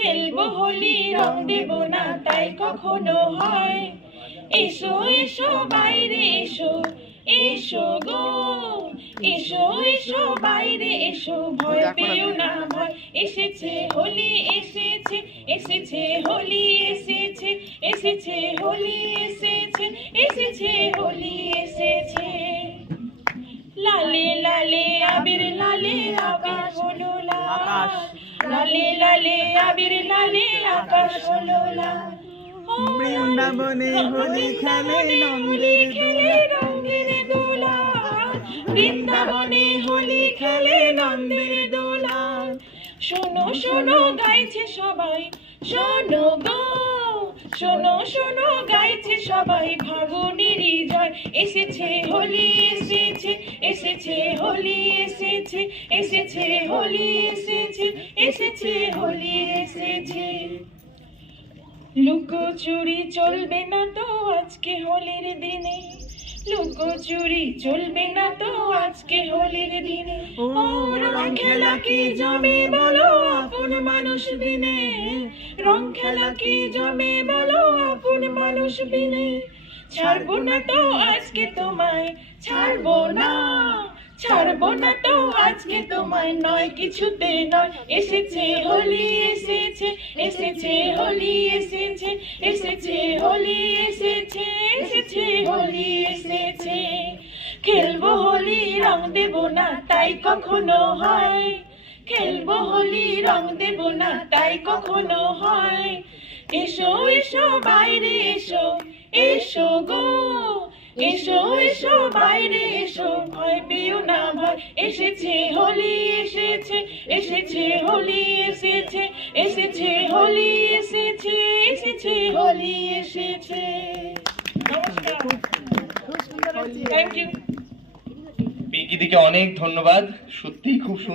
খেলবো হোলি রং দেব না তাই কখনো হয়। এসো এসো বাইরে এসো, এসো গো এসো এসো বাইরে এসো, ভয় পেও না ভয়। এসেছে হোলি এসেছে, এসেছে হোলি এসেছে, এসেছে হোলি এসেছে, এসেছে হোলি এসেছে। লালে লালে আবির লালে আকাশ হলো লাল, লালে লালে আবির লালে আকাশ হলো লাল। বৃন্দাবনে হোলি খেলে রঙের দোলা, বৃন্দাবনে হোলি খেলে নন্দের দোলা। শোনো শোনো গাইছে সবাই, শোনো গো শোনো শোনো গাইছে সবাই, ফাগুনেরই জয়। এসেছে হোলি এসেছে, এসেছে হোলি এসেছে, এসেছে হোলি এসেছে, এসেছে হোলি এসেছে। লুকোচুরি চলবে না তো আজকে হোলির দিনে, লুকোচুরি চলবে না তো আজকে হোলির দিনে। ও রং খেলা কি জমে বলো আপন মানুষ বিনে, রং খেলা কি জমে বলো আপন মানুষ বিনে। ছাড়বো না তো আজকে তোমায়, ছাড়বো না, ছাড়বো না তো আজকে তোমায়, নয় কিছুতে নয়। এসেছে হোলি এসেছে, এসেছে হোলি এসেছে, এসেছে হোলি এসেছে, এসেছে হোলি এসেছে। খেলবো হোলি রং দেব না তাই কখনো হয়, খেলবো হোলি রং দেব না তাই কখনো হয়। এসো এসো বাইরে এসো, এসো গো এসো এসো বাইরে এসো, ভয় পেও না ভয়। এসেছে হোলি এসেছে, এসেছে হোলি এসেছে, এসেছে হোলি এসেছে, এসেছে হোলি এসেছে। নমস্কার, থ্যাংক ইউ। পিঙ্কি দিকে অনেক ধন্যবাদ, সত্যিই খুব সুন্দর।